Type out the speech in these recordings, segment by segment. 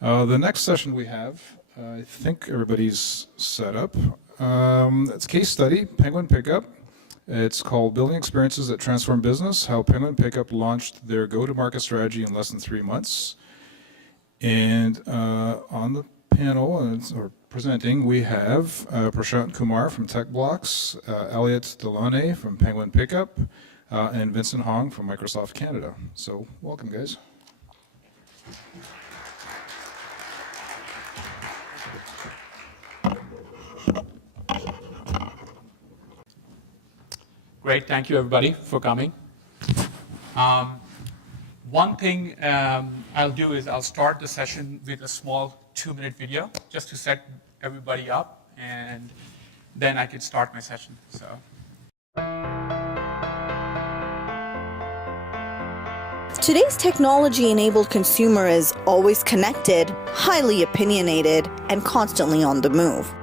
The next session we have, I think everybody's set up. It's a case study, Penguin Pickup. It's called Building Experiences That Transform Business, how Penguin Pickup launched their go-to-market strategy in less than 3 months. And on the panel, or presenting, we have Prashant Kumar from TechBlocks, Elliot Delaunay from Penguin Pickup, and Vincent Hong from Microsoft Canada. So welcome, guys. Great, thank you everybody for coming. One thing I'll do is I'll start the session with a small 2-minute video just to set everybody up, and then I can start my session. So. Today's technology-enabled consumer is always connected, highly opinionated, and constantly on the move.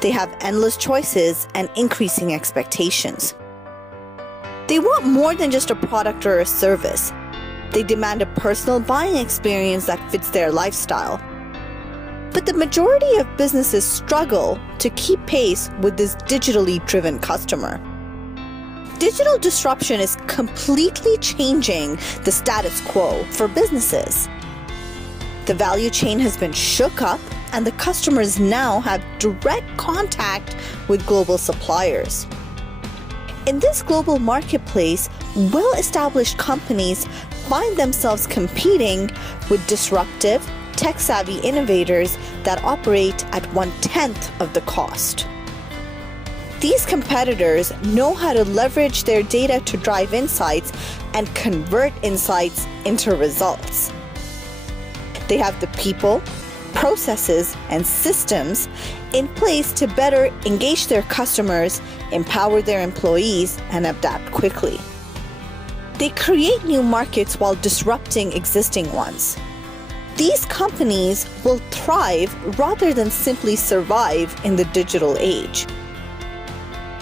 They have endless choices and increasing expectations. They want more than just a product or a service. They demand a personal buying experience that fits their lifestyle. But the majority of businesses struggle to keep pace with this digitally driven customer. Digital disruption is completely changing the status quo for businesses. The value chain has been shook up, and the customers now have direct contact with global suppliers. In this global marketplace, well-established companies find themselves competing with disruptive, tech-savvy innovators that operate at 1/10 of the cost. These competitors know how to leverage their data to drive insights and convert insights into results. They have the people, processes, and systems in place to better engage their customers, empower their employees, and adapt quickly. They create new markets while disrupting existing ones. These companies will thrive rather than simply survive in the digital age.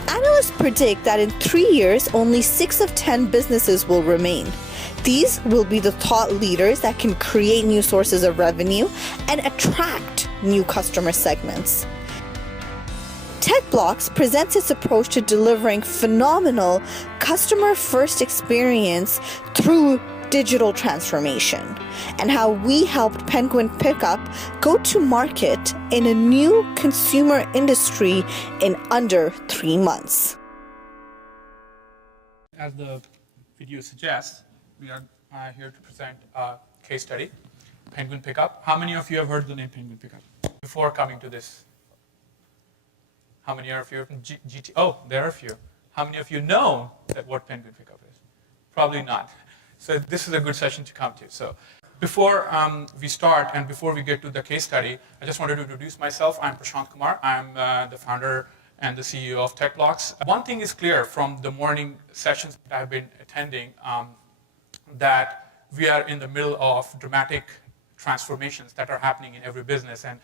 Analysts predict that in 3 years, only 6 of 10 businesses will remain. These will be the thought leaders that can create new sources of revenue and attract new customer segments. TechBlocks presents its approach to delivering phenomenal customer-first experience through digital transformation, and how we helped Penguin Pickup go to market in a new consumer industry in under 3 months. As the video suggests, we are here to present a case study, Penguin Pickup. How many of you have heard the name Penguin Pickup before coming to this? How many of you are from GT? Oh, there are a few. How many of you know what Penguin Pickup is? Probably not. So this is a good session to come to. So before we start and before we get to the case study, I just wanted to introduce myself. I'm Prashant Kumar. I'm the founder and the CEO of TechBlocks. One thing is clear from the morning sessions that I've been attending, that we are in the middle of dramatic transformations that are happening in every business. And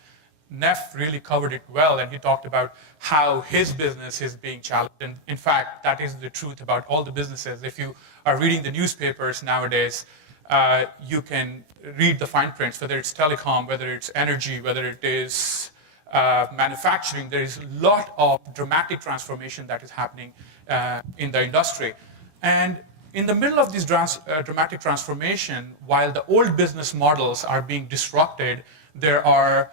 Neff really covered it well, and he talked about how his business is being challenged. And in fact, that is the truth about all the businesses. If you are reading the newspapers nowadays, you can read the fine prints, whether it's telecom, whether it's energy, whether it is manufacturing. There is a lot of dramatic transformation that is happening in the industry. And in the middle of this dramatic transformation, while the old business models are being disrupted, there are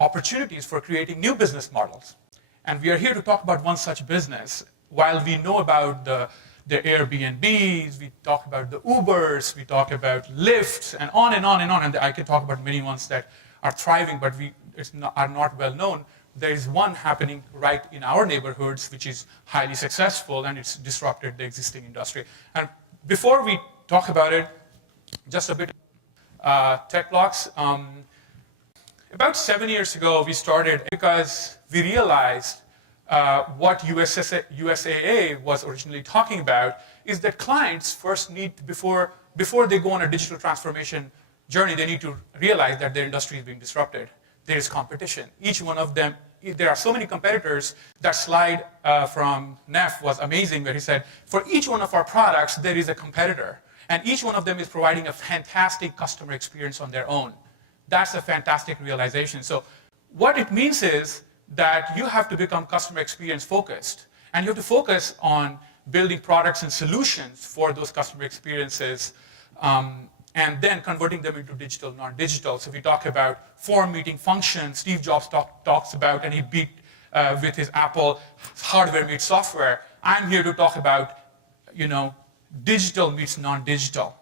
opportunities for creating new business models. And we are here to talk about one such business. While we know about the Airbnbs, we talk about the Ubers, we talk about Lyft, and on and on and on. And I can talk about many ones that are thriving, but are not well known. There is one happening right in our neighborhoods, which is highly successful, and it's disrupted the existing industry. And before we talk about it, just a bit TechBlocks. About 7 years ago, we started because we realized what USAA was originally talking about is that clients first need, before they go on a digital transformation journey, they need to realize that their industry is being disrupted. There is competition. Each one of them, there are so many competitors. That slide from Neff was amazing, where he said, for each one of our products, there is a competitor. And each one of them is providing a fantastic customer experience on their own. That's a fantastic realization. So what it means is that you have to become customer experience focused, and you have to focus on building products and solutions for those customer experiences, and then converting them into digital, non-digital. So we talk about form meeting function. Steve Jobs talks about, and he beat with his Apple hardware meets software. I'm here to talk about, digital meets non-digital.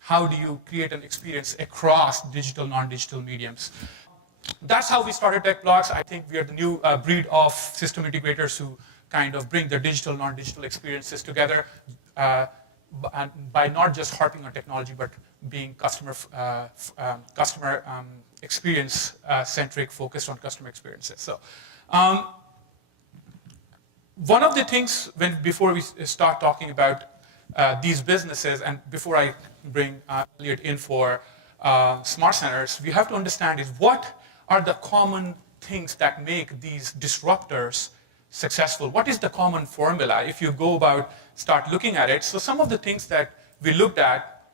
How do you create an experience across digital, non-digital mediums? That's how we started TechBlocks. I think we are the new breed of system integrators who kind of bring their digital, non-digital experiences together by not just harping on technology, but being customer experience centric, focused on customer experiences. So, one of the things before we start talking about these businesses, and before I bring Elliot in for Smart Centers, we have to understand is what are the common things that make these disruptors successful? What is the common formula if you go about start looking at it? So some of the things that we looked at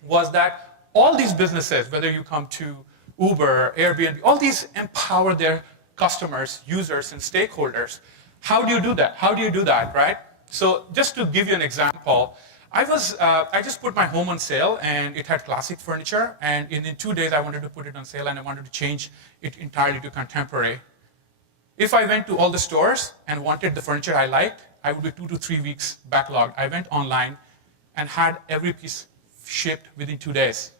was that all these businesses, whether you come to Uber, Airbnb, all these empower their customers, users, and stakeholders. How do you do that? How do you do that, right? So just to give you an example, I just put my home on sale, and it had classic furniture, and in 2 days I wanted to put it on sale, and I wanted to change it entirely to contemporary. If I went to all the stores and wanted the furniture I liked, I would be 2 to 3 weeks backlogged. I went online and had every piece shipped within 2 days.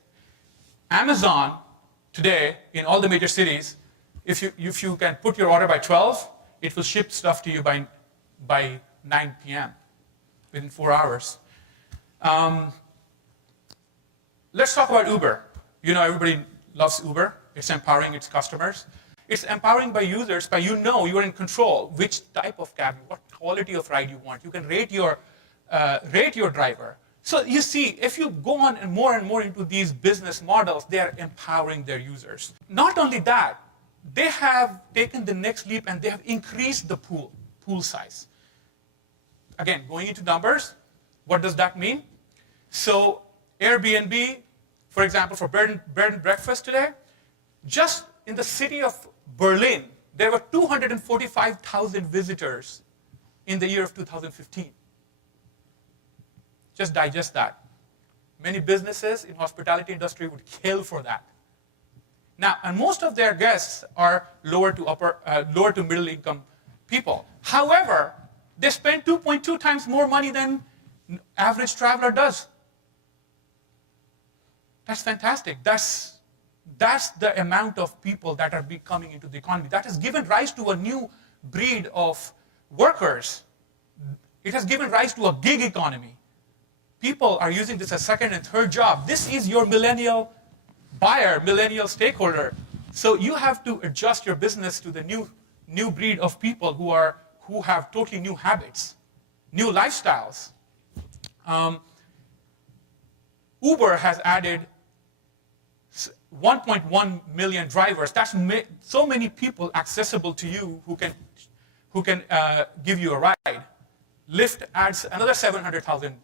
Amazon today, in all the major cities, if you can put your order by 12, it will ship stuff to you by 9 p.m., within 4 hours. Let's talk about Uber. Everybody loves Uber. It's empowering its customers. It's empowering by users, by you're in control which type of cab, what quality of ride you want. You can rate your driver. So you see, if you go on and more into these business models, they are empowering their users. Not only that, they have taken the next leap and they have increased the pool size. Again, going into numbers, what does that mean? So Airbnb, for example, for bed and breakfast today, just in the city of Berlin, there were 245,000 visitors in the year of 2015. Just digest that. Many businesses in hospitality industry would kill for that. Now, and most of their guests are lower to middle income people. However, they spend 2.2 times more money than average traveler does. That's fantastic. That's the amount of people that are coming into the economy. That has given rise to a new breed of workers. It has given rise to a gig economy. People are using this as second and third job. This is your millennial buyer, millennial stakeholder. So you have to adjust your business to the new breed of people who have totally new habits, new lifestyles. Uber has added 1.1 million drivers. That's so many people accessible to you who can give you a ride. Lyft adds another 700,000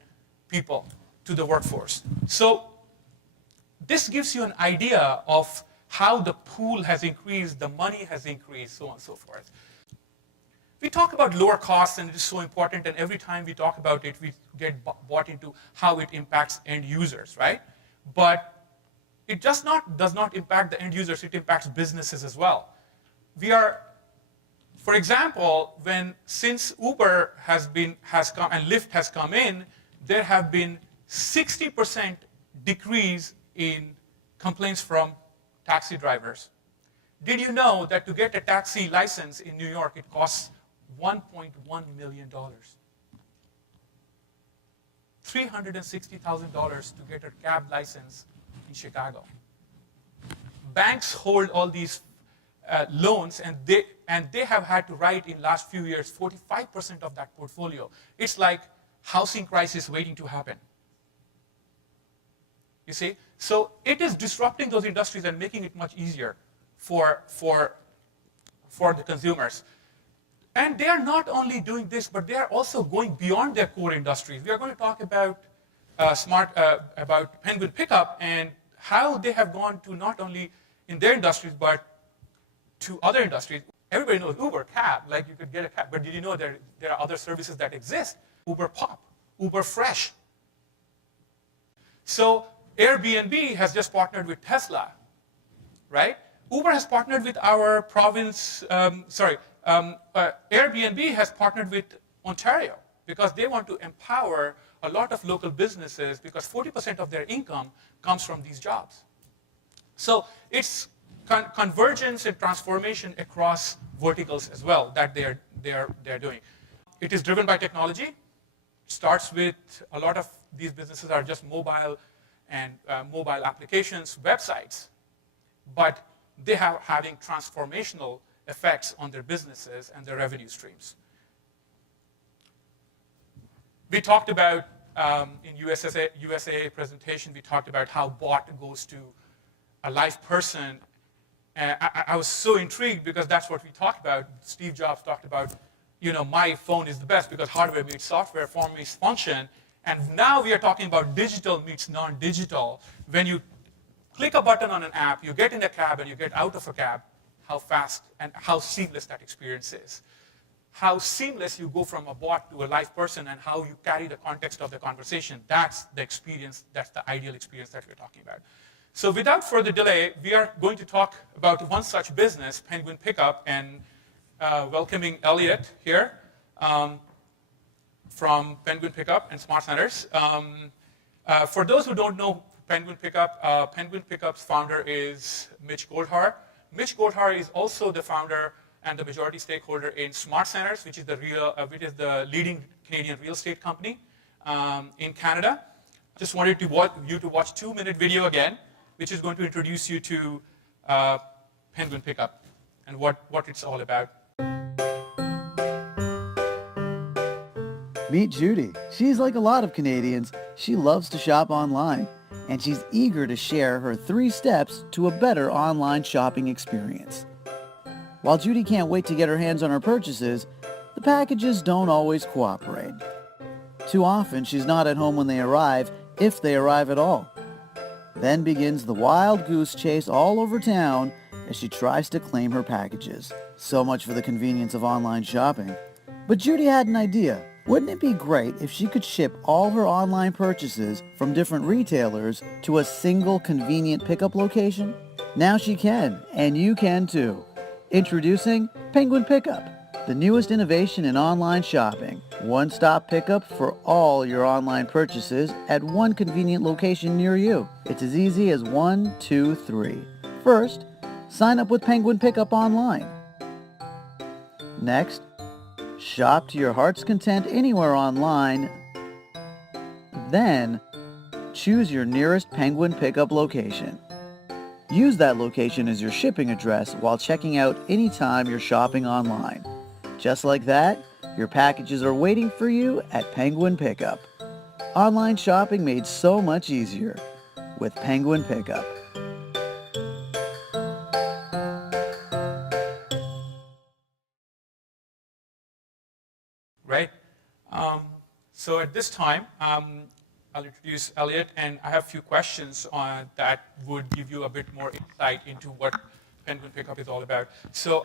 people to the workforce. So this gives you an idea of how the pool has increased, the money has increased, so on and so forth. We talk about lower costs, and it is so important, and every time we talk about it, we get bought into how it impacts end users, right? But it does not impact the end users, it impacts businesses as well. For example, since Uber has come and Lyft has come in, there have been 60% decrease in complaints from taxi drivers. Did you know that to get a taxi license in New York, it costs $1.1 million? $360,000 to get a cab license in Chicago. Banks hold all these loans, and they have had to write in last few years 45% of that portfolio. It's like housing crisis waiting to happen. You see? So it is disrupting those industries and making it much easier for the consumers. And they are not only doing this, but they are also going beyond their core industries. We are going to talk about about Penguin Pickup and how they have gone to not only in their industries, but to other industries. Everybody knows Uber, cab, like you could get a cab, but did you know there are other services that exist? Uber Pop, Uber Fresh. So Airbnb has just partnered with Tesla, right? Uber has partnered with our province, Airbnb has partnered with Ontario because they want to empower a lot of local businesses because 40% of their income comes from these jobs. So it's convergence and transformation across verticals as well that they're doing. It is driven by technology. It starts with a lot of these businesses are just mobile and mobile applications, websites, but they are having transformational effects on their businesses and their revenue streams. We talked about, in USA presentation, we talked about how bot goes to a live person. And I was so intrigued because that's what we talked about. Steve Jobs talked about, my phone is the best because hardware meets software, form meets function. And now we are talking about digital meets non-digital. When you click a button on an app, you get in a cab and you get out of a cab, how fast and how seamless that experience is. How seamless you go from a bot to a live person and how you carry the context of the conversation. That's the experience, that's the ideal experience that we're talking about. So without further delay, we are going to talk about one such business, Penguin Pickup, and welcoming Elliot here from Penguin Pickup and Smart Centers. For those who don't know Penguin Pickup's founder is Mitch Goldhar. Mitch Goldhar is also the founder and the majority stakeholder in Smart Centers, which is the leading Canadian real estate company in Canada. Just wanted you to watch a 2-minute video again, which is going to introduce you to Penguin Pickup and what it's all about. Meet Judy. She's like a lot of Canadians. She loves to shop online, and she's eager to share her 3 steps to a better online shopping experience. While Judy can't wait to get her hands on her purchases, the packages don't always cooperate. Too often, she's not at home when they arrive, if they arrive at all. Then begins the wild goose chase all over town as she tries to claim her packages. So much for the convenience of online shopping. But Judy had an idea. Wouldn't it be great if she could ship all her online purchases from different retailers to a single convenient pickup location? Now she can, and you can too. Introducing Penguin Pickup, the newest innovation in online shopping. One-stop pickup for all your online purchases at one convenient location near you. It's as easy as 1, 2, 3. First, sign up with Penguin Pickup online. Next, shop to your heart's content anywhere online. Then, choose your nearest Penguin Pickup location. Use that location as your shipping address while checking out anytime you're shopping online. Just like that, your packages are waiting for you at Penguin Pickup. Online shopping made so much easier with Penguin Pickup. Right? So at this time, I'll introduce Elliot, and I have a few questions that would give you a bit more insight into what Penguin Pickup is all about. So,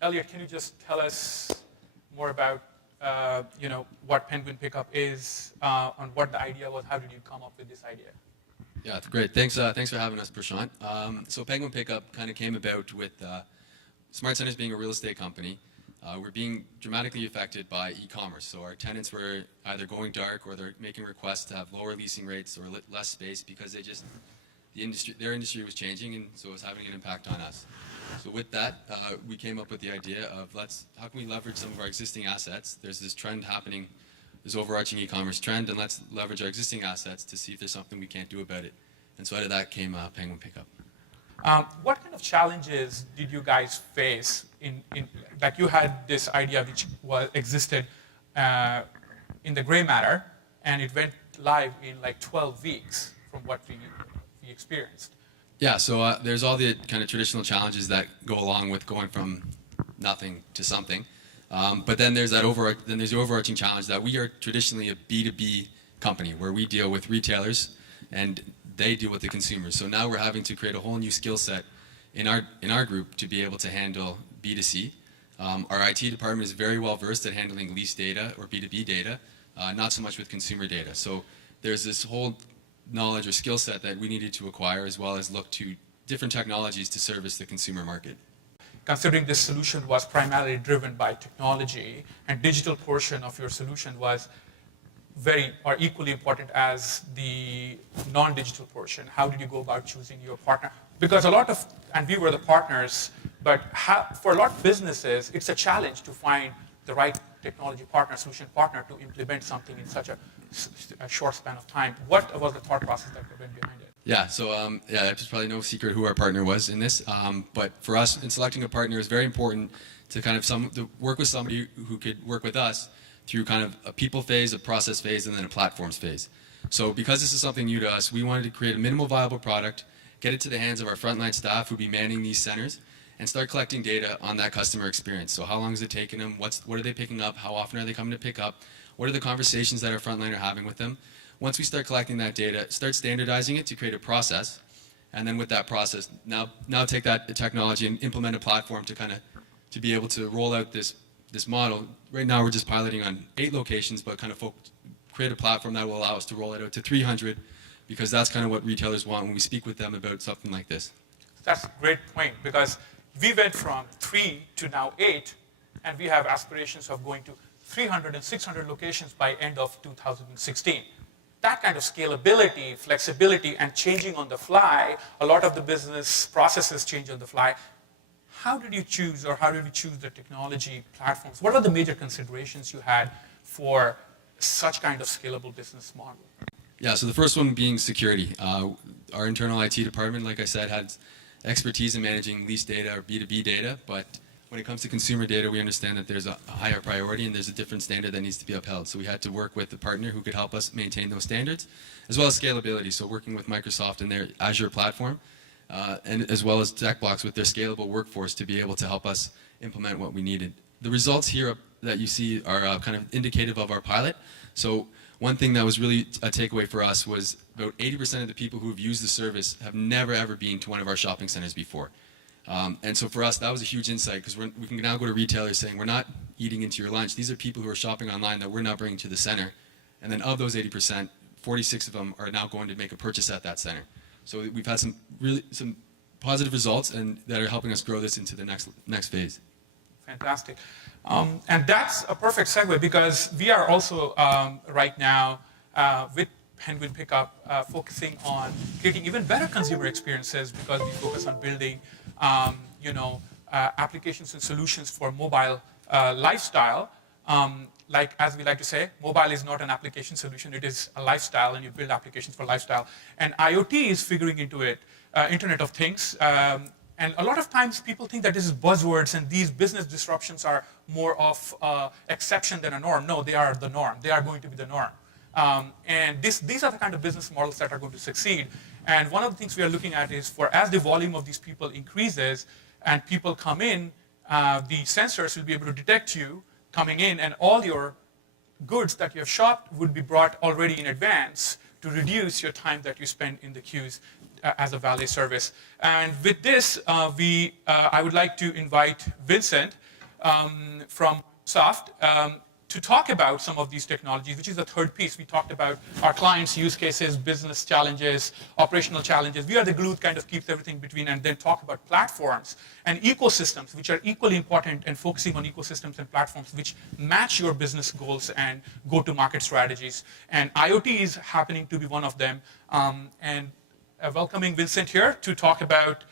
Elliot, can you just tell us more about what Penguin Pickup is, on what the idea was? How did you come up with this idea? Yeah, that's great. Thanks for having us, Prashant. So Penguin Pickup kind of came about with Smart Centers being a real estate company. We're being dramatically affected by e-commerce. So our tenants were either going dark or they're making requests to have lower leasing rates or less space because their industry was changing, and so it was having an impact on us. So with that, we came up with the idea of how can we leverage some of our existing assets? There's this trend happening, this overarching e-commerce trend, and let's leverage our existing assets to see if there's something we can't do about it. And so out of that came Penguin Pickup. What kind of challenges did you guys face like you had this idea which existed in the gray matter, and it went live in like 12 weeks from what we experienced? Yeah, so there's all the kind of traditional challenges that go along with going from nothing to something. But then there's the overarching challenge that we are traditionally a B2B company where we deal with retailers and they deal with the consumers. So now we're having to create a whole new skill set in our group to be able to handle B2C. Our IT department is very well versed at handling lease data or B2B data, not so much with consumer data. So there's this whole knowledge or skill set that we needed to acquire, as well as look to different technologies to service the consumer market. Considering this solution was primarily driven by technology and digital portion of your solution was very or equally important as the non-digital portion, how did you go about choosing your partner? Because a lot of, and we were the partners, but for a lot of businesses, it's a challenge to find the right technology partner, solution partner to implement something in such a short span of time. What was the thought process that went behind it? Yeah, so it's probably no secret who our partner was in this, but for us, in selecting a partner, it's very important to kind of to work with somebody who could work with us through kind of a people phase, a process phase, and then a platforms phase. So because this is something new to us, we wanted to create a minimal viable product, get it to the hands of our frontline staff who'd be manning these centers, and start collecting data on that customer experience. So how long is it taking them? What are they picking up? How often are they coming to pick up? What are the conversations that our frontline are having with them? Once we start collecting that data, start standardizing it to create a process, and then with that process, now take that technology and implement a platform to be able to roll out this model. Right now we're just piloting on 8 locations, but kind of create a platform that will allow us to roll it out to 300, because that's kind of what retailers want when we speak with them about something like this. That's a great point, because we went from 3 to now 8, and we have aspirations of going to 300 and 600 locations by end of 2016. That kind of scalability, flexibility, and changing on the fly, a lot of the business processes change on the fly. How did you choose the technology platforms? What are the major considerations you had for such kind of scalable business model? Yeah, so the first one being security. Our internal IT department, like I said, had expertise in managing lease data or B2B data, but when it comes to consumer data, we understand that there's a higher priority and there's a different standard that needs to be upheld. So we had to work with a partner who could help us maintain those standards, as well as scalability. So working with Microsoft and their Azure platform, and as well as TechBlocks with their scalable workforce to be able to help us implement what we needed. The results here that you see are kind of indicative of our pilot. So one thing that was really a takeaway for us was about 80% of the people who have used the service have never ever been to one of our shopping centers before. And so for us, that was a huge insight, because we can now go to retailers saying, we're not eating into your lunch. These are people who are shopping online that we're not bringing to the center. And then of those 80%, 46 of them are now going to make a purchase at that center. So we've had some positive results and that are helping us grow this into the next phase. Fantastic. And that's a perfect segue, because we are also right now with Penguin Pickup focusing on creating even better consumer experiences, because we focus on building applications and solutions for mobile lifestyle. Like, as we like to say, mobile is not an application solution, it is a lifestyle, and you build applications for lifestyle. And IoT is figuring into it, Internet of Things. And a lot of times people think that this is buzzwords and these business disruptions are more of exception than a norm. No, they are the norm. They are going to be the norm. And these are the kind of business models that are going to succeed. And one of the things we are looking at is, as the volume of these people increases and people come in, the sensors will be able to detect you coming in, and all your goods that you have shopped would be brought already in advance to reduce your time that you spend in the queues as a valet service. And with this, I would like to invite Vincent from Soft to talk about some of these technologies, which is the third piece. We talked about our clients' use cases, business challenges, operational challenges. We are the glue that kind of keeps everything between, and then talk about platforms and ecosystems, which are equally important, and focusing on ecosystems and platforms which match your business goals and go-to-market strategies. And IoT is happening to be one of them. And welcoming Vincent here to talk about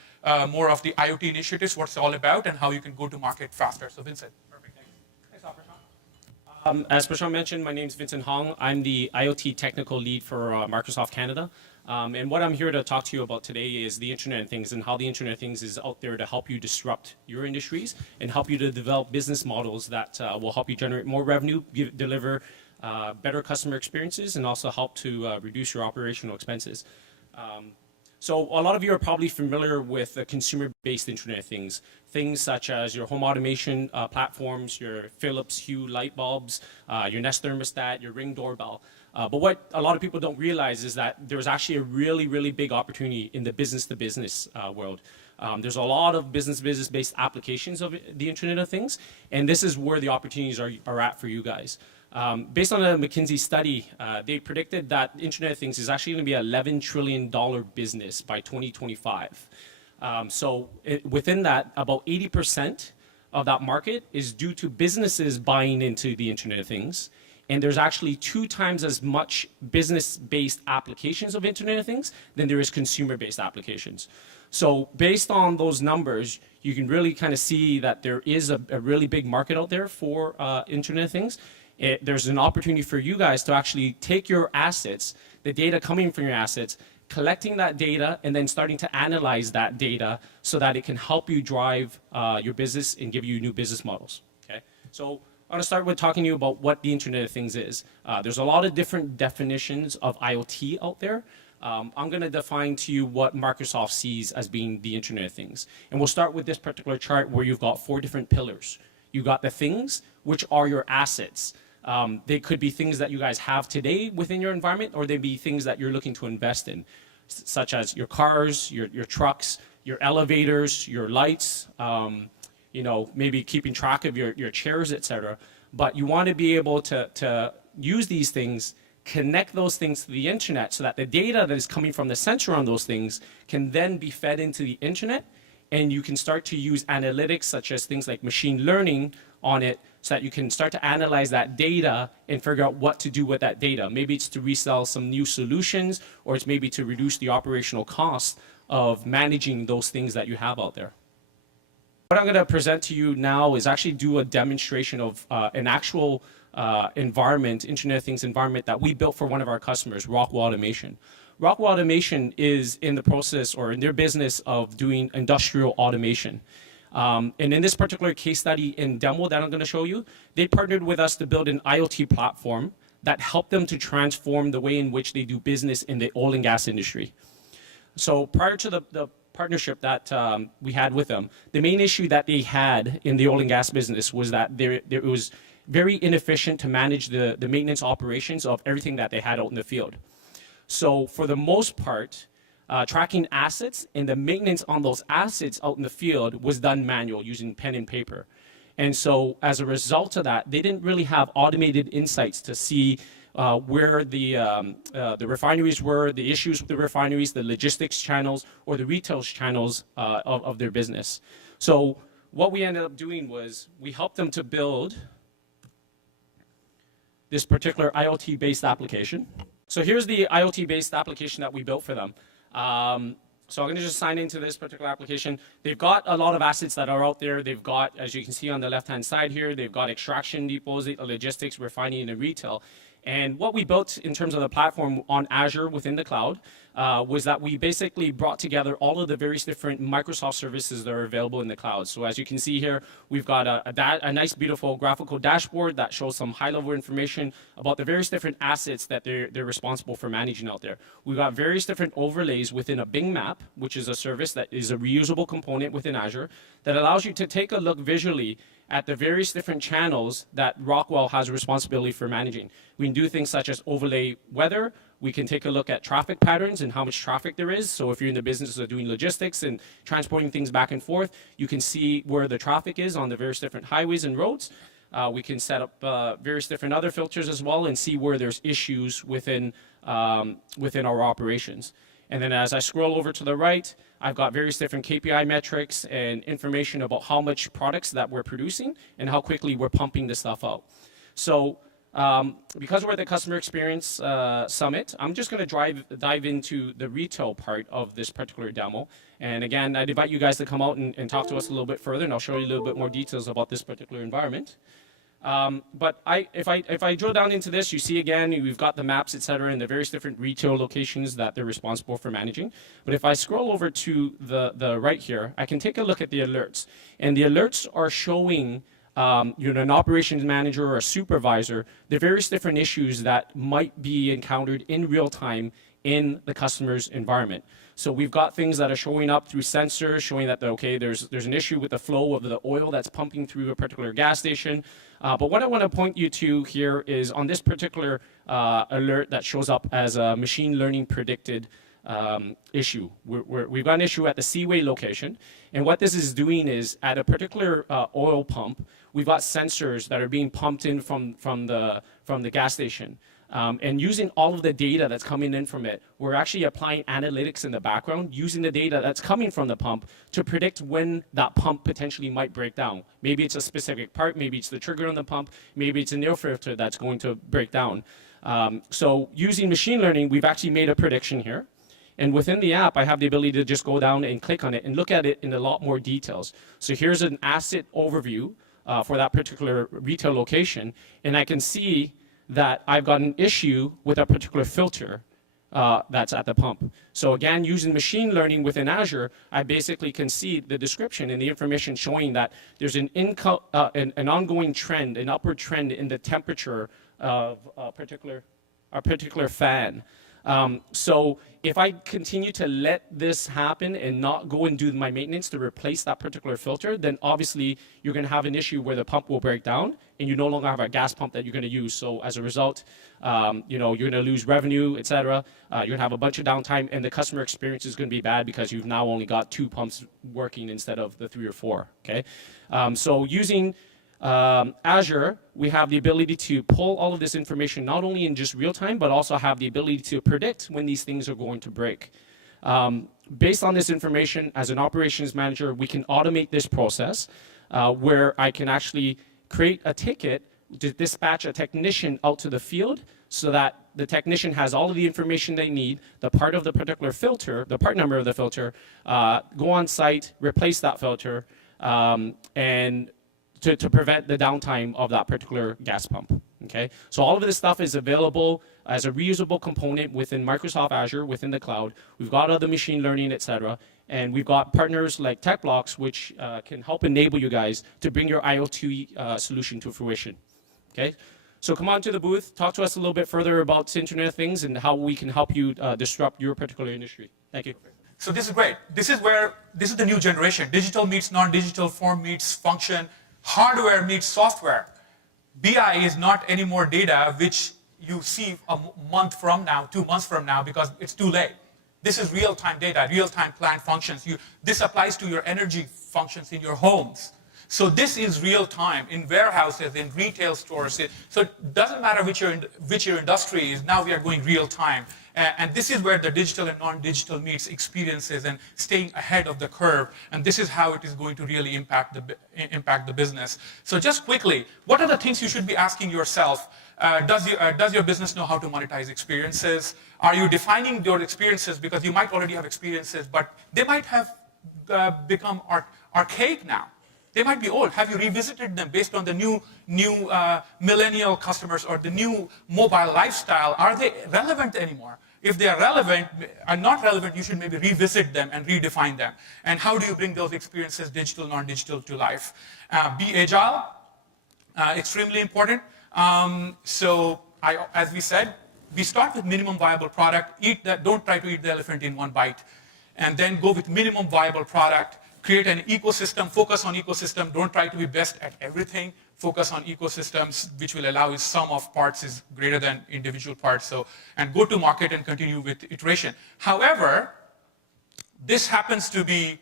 more of the IoT initiatives, what it's all about, and how you can go to market faster. So Vincent. Perfect, thanks. Thanks, Prashant. As Prashant mentioned, my name is Vincent Hong. I'm the IoT technical lead for Microsoft Canada. And what I'm here to talk to you about today is the Internet of Things, and how the Internet of Things is out there to help you disrupt your industries and help you to develop business models that will help you generate more revenue, deliver better customer experiences, and also help to reduce your operational expenses. So a lot of you are probably familiar with the consumer-based Internet of Things, things such as your home automation platforms, your Philips Hue light bulbs, your Nest thermostat, your Ring doorbell. But what a lot of people don't realize is that there's actually a really, really big opportunity in the business-to-business world. There's a lot of business-based applications of the Internet of Things, and this is where the opportunities are at for you guys. Based on a McKinsey study, they predicted that Internet of Things is actually going to be an $11 trillion business by 2025. Within that, about 80% of that market is due to businesses buying into the Internet of Things. And there's actually 2 times as much business-based applications of Internet of Things than there is consumer-based applications. So based on those numbers, you can really kind of see that there is a really big market out there for Internet of Things. There's an opportunity for you guys to actually take your assets, the data coming from your assets, collecting that data, and then starting to analyze that data so that it can help you drive your business and give you new business models. Okay, so I want to start with talking to you about what the Internet of Things is. There's a lot of different definitions of IoT out there. I'm going to define to you what Microsoft sees as being the Internet of Things. And we'll start with this particular chart where you've got 4 different pillars. You've got the things, which are your assets. They could be things that you guys have today within your environment, or they be things that you're looking to invest in, such as your cars, your trucks, your elevators, your lights, maybe keeping track of your chairs, etc. But you want to be able to use these things, connect those things to the internet so that the data that is coming from the sensor on those things can then be fed into the internet, and you can start to use analytics such as things like machine learning on it so that you can start to analyze that data and figure out what to do with that data. Maybe it's to resell some new solutions, or it's maybe to reduce the operational cost of managing those things that you have out there. What I'm going to present to you now is actually do a demonstration of an actual environment, Internet of Things environment that we built for one of our customers, Rockwell Automation. Rockwell Automation is in the process, or in their business, of doing industrial automation. And in this particular case study and demo that I'm going to show you, they partnered with us to build an IoT platform that helped them to transform the way in which they do business in the oil and gas industry. So prior to the partnership that we had with them, the main issue that they had in the oil and gas business was that it was very inefficient to manage the maintenance operations of everything that they had out in the field. So for the most part, tracking assets and the maintenance on those assets out in the field was done manual using pen and paper. And so as a result of that, they didn't really have automated insights to see where the refineries were, the issues with the refineries, the logistics channels, or the retail channels of their business. So what we ended up doing was we helped them to build this particular IoT-based application. So here's the IoT-based application that we built for them. So I'm going to just sign into this particular application. They've got a lot of assets that are out there. They've got, as you can see on the left-hand side here, they've got extraction depots, logistics, refining, and retail. And what we built in terms of the platform on Azure within the cloud was that we basically brought together all of the various different Microsoft services that are available in the cloud. So as you can see here, we've got a nice, beautiful graphical dashboard that shows some high-level information about the various different assets that they're responsible for managing out there. We've got various different overlays within a Bing Map, which is a service that is a reusable component within Azure that allows you to take a look visually at the various different channels that Rockwell has responsibility for managing. We can do things such as overlay weather. We can take a look at traffic patterns and how much traffic there is. So if you're in the business of doing logistics and transporting things back and forth, you can see where the traffic is on the various different highways and roads. We can set up various different other filters as well and see where there's issues within our operations. And then as I scroll over to the right, I've got various different KPI metrics and information about how much products that we're producing and how quickly we're pumping this stuff out. So because we're at the Customer Experience Summit, I'm just going to dive into the retail part of this particular demo. And again, I'd invite you guys to come out and talk to us a little bit further, and I'll show you a little bit more details about this particular environment. But if I drill down into this, you see again, we've got the maps, et cetera, and the various different retail locations that they're responsible for managing. But if I scroll over to the right here, I can take a look at the alerts. And the alerts are showing an operations manager or a supervisor the various different issues that might be encountered in real time in the customer's environment. So we've got things that are showing up through sensors, showing that, okay, there's an issue with the flow of the oil that's pumping through a particular gas station. But what I want to point you to here is on this particular alert that shows up as a machine learning predicted issue. We've got an issue at the Seaway location, and what this is doing is at a particular oil pump, we've got sensors that are being pumped in from the gas station. And using all of the data that's coming in from it, we're actually applying analytics in the background, using the data that's coming from the pump to predict when that pump potentially might break down. Maybe it's a specific part, maybe it's the trigger on the pump, maybe it's an air filter that's going to break down. So using machine learning, we've actually made a prediction here. And within the app, I have the ability to just go down and click on it and look at it in a lot more details. So here's an asset overview for that particular retail location, and I can see that I've got an issue with a particular filter that's at the pump. So again, using machine learning within Azure, I basically can see the description and the information showing that there's an ongoing trend, an upward trend in the temperature of a particular fan. So if I continue to let this happen and not go and do my maintenance to replace that particular filter, then obviously you're going to have an issue where the pump will break down and you no longer have a gas pump that you're going to use. So as a result, you're going to lose revenue, etc. You're going to have a bunch of downtime, and the customer experience is going to be bad because you've now only got 2 pumps working instead of the 3 or 4. Okay, so using Azure, we have the ability to pull all of this information not only in just real time, but also have the ability to predict when these things are going to break. Based on this information, as an operations manager, we can automate this process where I can actually create a ticket to dispatch a technician out to the field so that the technician has all of the information they need, the part of the particular filter, the part number of the filter, go on site, replace that filter, and to prevent the downtime of that particular gas pump. Okay, so all of this stuff is available as a reusable component within Microsoft Azure, within the cloud. We've got other machine learning, etc. And we've got partners like TechBlocks, which can help enable you guys to bring your IoT solution to fruition. Okay, so come on to the booth, talk to us a little bit further about Internet of Things and how we can help you disrupt your particular industry. Thank you. So this is great. This is the new generation. Digital meets non-digital, form meets function, hardware meets software. BI is not any more data which you see a month from now, 2 months from now, because it's too late. This is real-time data, real-time planned functions. This applies to your energy functions in your homes. So this is real-time in warehouses, in retail stores. So it doesn't matter which your industry is, now we are going real-time. And this is where the digital and non-digital meets experiences and staying ahead of the curve. And this is how it is going to really impact the business. So just quickly, what are the things you should be asking yourself? Does your business know how to monetize experiences? Are you defining your experiences? Because you might already have experiences, but they might have become archaic now. They might be old. Have you revisited them based on the new millennial customers or the new mobile lifestyle? Are they relevant anymore? If they are relevant or not relevant, you should maybe revisit them and redefine them. And how do you bring those experiences, digital, non-digital, to life? Be agile, extremely important. As we said, we start with minimum viable product. Don't try to eat the elephant in one bite. And then go with minimum viable product. Create an ecosystem, focus on ecosystem. Don't try to be best at everything. Focus on ecosystems, which will allow you sum of parts is greater than individual parts. And go to market and continue with iteration. However, this happens to be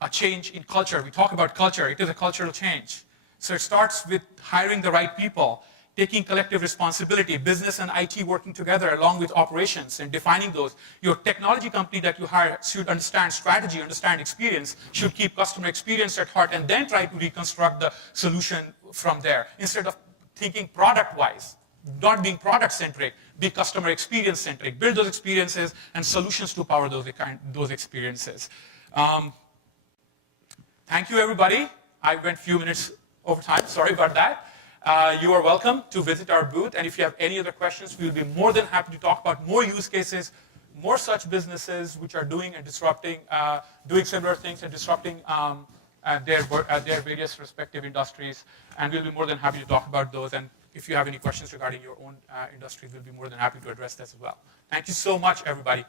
a change in culture. We talk about culture. It is a cultural change. So it starts with hiring the right people, taking collective responsibility, business and IT working together along with operations and defining those. Your technology company that you hire should understand strategy, understand experience, should keep customer experience at heart, and then try to reconstruct the solution from there. Instead of thinking product-wise, not being product-centric, be customer experience-centric. Build those experiences and solutions to power those experiences. Thank you, everybody. I went a few minutes over time. Sorry about that. You are welcome to visit our booth, and if you have any other questions, we'll be more than happy to talk about more use cases, more such businesses which are doing and disrupting, doing similar things and disrupting their various respective industries, and we'll be more than happy to talk about those. And if you have any questions regarding your own industry, we'll be more than happy to address that as well. Thank you so much, everybody.